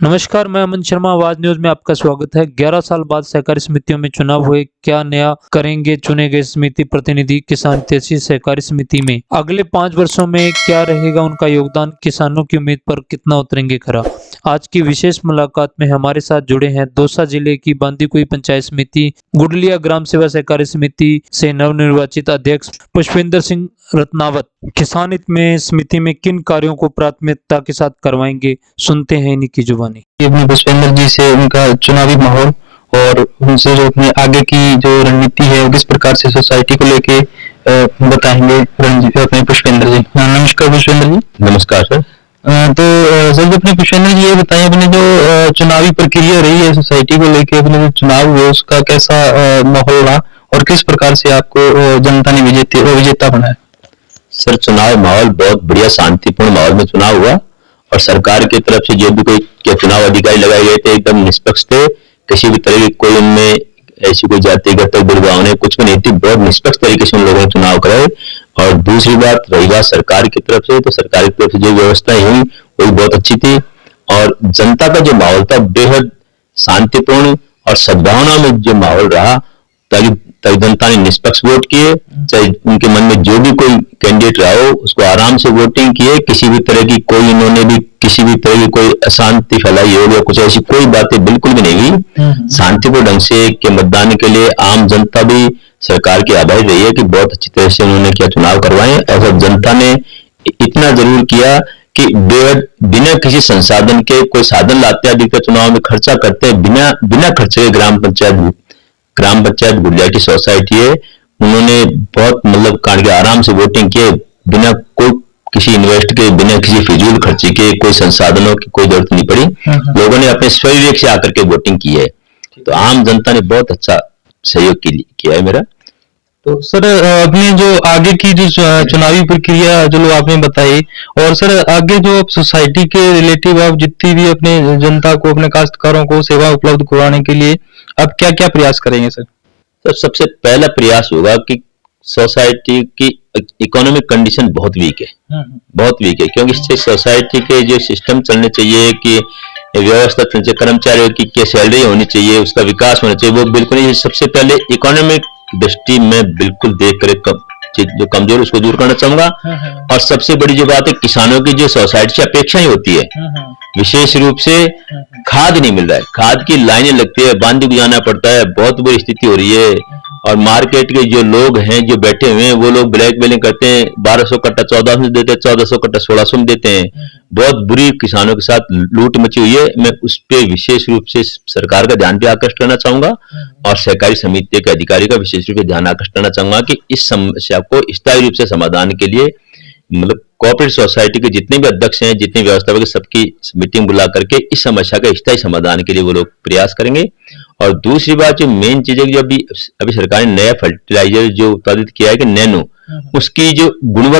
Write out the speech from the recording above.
नमस्कार, मैं अमन शर्मा। आवाज न्यूज में आपका स्वागत है। 11 साल बाद सहकारी समितियों में चुनाव हुए, क्या नया करेंगे चुने गए समिति प्रतिनिधि? किसान हितैषी सहकारी समिति में अगले 5 वर्षों में क्या रहेगा उनका योगदान? किसानों की उम्मीद पर कितना उतरेंगे खरा? आज की विशेष मुलाकात में हमारे साथ जुड़े हैं दौसा जिले की बांदीकुई पंचायत समिति, गुडलिया ग्राम सेवा सहकारी समिति से नवनिर्वाचित अध्यक्ष पुष्पेंद्र सिंह रत्नावत। किसान हित में समिति में किन कार्यों को प्राथमिकता के साथ करवाएंगे, सुनते हैं इन्हीं की जुबानी। अपने पुष्पेंद्र जी से उनका चुनावी माहौल और उनसे जो अपने आगे की जो रणनीति है वो किस प्रकार से सोसाइटी को लेके बताएंगे अपने पुष्पेंद्र जी। नमस्कार पुष्पेंद्र जी। नमस्कार सर। सर अपने पुष्पेंद्र जी ये बताएं, अपने जो चुनावी प्रक्रिया रही है सोसाइटी को लेके, अपने जो चुनाव हुए उसका कैसा माहौल रहा और किस प्रकार से आपको जनता ने विजेता बनाया? सर, चुनाव माहौल बहुत बढ़िया शांतिपूर्ण माहौल में चुनाव हुआ और सरकार की तरफ से जो भी कोई के चुनाव अधिकारी लगाए गए थे एकदम निष्पक्ष थे। किसी भी तरह की कोई उनमें ऐसी कोई जातिगत दुर्भाव नहीं, कुछ भी नहीं थी। बहुत निष्पक्ष तरीके से उन लोगों ने चुनाव कराए। और दूसरी बात रही बात सरकार की तरफ से, तो सरकार की तरफ से जो व्यवस्थाएं हुई वो भी बहुत अच्छी थी और जनता का जो माहौल था बेहद शांतिपूर्ण और सद्भावना में जो माहौल रहा। ताकि जनता ने निष्पक्ष वोट किए, चाहे उनके मन में जो भी कोई कैंडिडेट रहा हो उसको आराम से वोटिंग किए। किसी भी तरह की कोई इन्होंने भी किसी भी तरह की कोई अशांति फैलाई हो या कुछ ऐसी कोई बातें बिल्कुल भी नहीं हुई। शांतिपूर्ण ढंग से के मतदान के लिए आम जनता भी सरकार की आभारी रही है कि बहुत अच्छी तरह से उन्होंने क्या चुनाव करवाए। और जनता ने इतना जरूर किया कि बिना किसी संसाधन के कोई साधन लाते अधिकतर चुनाव में खर्चा करते हैं, बिना खर्चे के ग्राम पंचायत गुडलिया की सोसाइटी है, उन्होंने बहुत मतलब काट के आराम से वोटिंग किए, बिना कोई किसी इन्वेस्ट के, बिना किसी फिजूल खर्ची के, कोई संसाधनों की कोई जरूरत नहीं पड़ी। लोगों ने अपने स्वविवेक से आकर के वोटिंग की है। तो आम जनता ने बहुत अच्छा सहयोग किया है मेरा। तो सर अपने जो आगे की जो चुनावी प्रक्रिया जो आपने बताई, और सर आगे जो आप सोसाइटी के रिलेटिव आप जितनी भी अपने जनता को, अपने काश्तकारों को सेवा उपलब्ध करवाने के लिए आप क्या क्या प्रयास करेंगे सर? तो सबसे पहला प्रयास होगा कि सोसाइटी की इकोनॉमिक कंडीशन बहुत वीक है, बहुत वीक है, क्योंकि इससे सोसाइटी के जो सिस्टम चलने चाहिए कि व्यवस्था चलनी चाहिए, कर्मचारियों की क्या सैलरी होनी चाहिए, उसका विकास होना चाहिए, वो बिल्कुल नहीं। सबसे पहले इकोनॉमिक दृष्टि में बिल्कुल देख कर जो कमजोर उसको दूर करना चाहूंगा। और सबसे बड़ी जो बात है, किसानों की जो सोसाइटी से अपेक्षाएं होती है, विशेष रूप से खाद नहीं मिल रहा है, खाद की लाइनें लगती है, बांदी को जाना पड़ता है, बहुत बुरी स्थिति हो रही है। और मार्केट के जो लोग हैं जो बैठे हुए हैं वो लोग ब्लैक मेलिंग करते हैं, 1200 कट्टा 1400 देते हैं, 1400 कट्टा 1600 में देते हैं। बहुत बुरी किसानों के साथ लूट मची हुई है। मैं उस पर विशेष रूप से सरकार का ध्यान भी आकर्षित करना चाहूंगा और सहकारी समिति के अधिकारी का विशेष रूप से ध्यान आकर्षित करना चाहूंगा कि इस समस्या को स्थायी रूप से समाधान के लिए मतलब कोऑपरेटिव सोसाइटी के जितने भी अध्यक्ष हैं, जितने व्यवस्थापक, सबकी मीटिंग बुला करके इस समस्या का स्थायी समाधान के लिए वो लोग प्रयास करेंगे। और दूसरी बात जो मेन चीज है कि अभी सरकार ने नया फर्टिलाइजर जो उत्पादित किया है कि नैनो, उसकी जो गुणवत्ता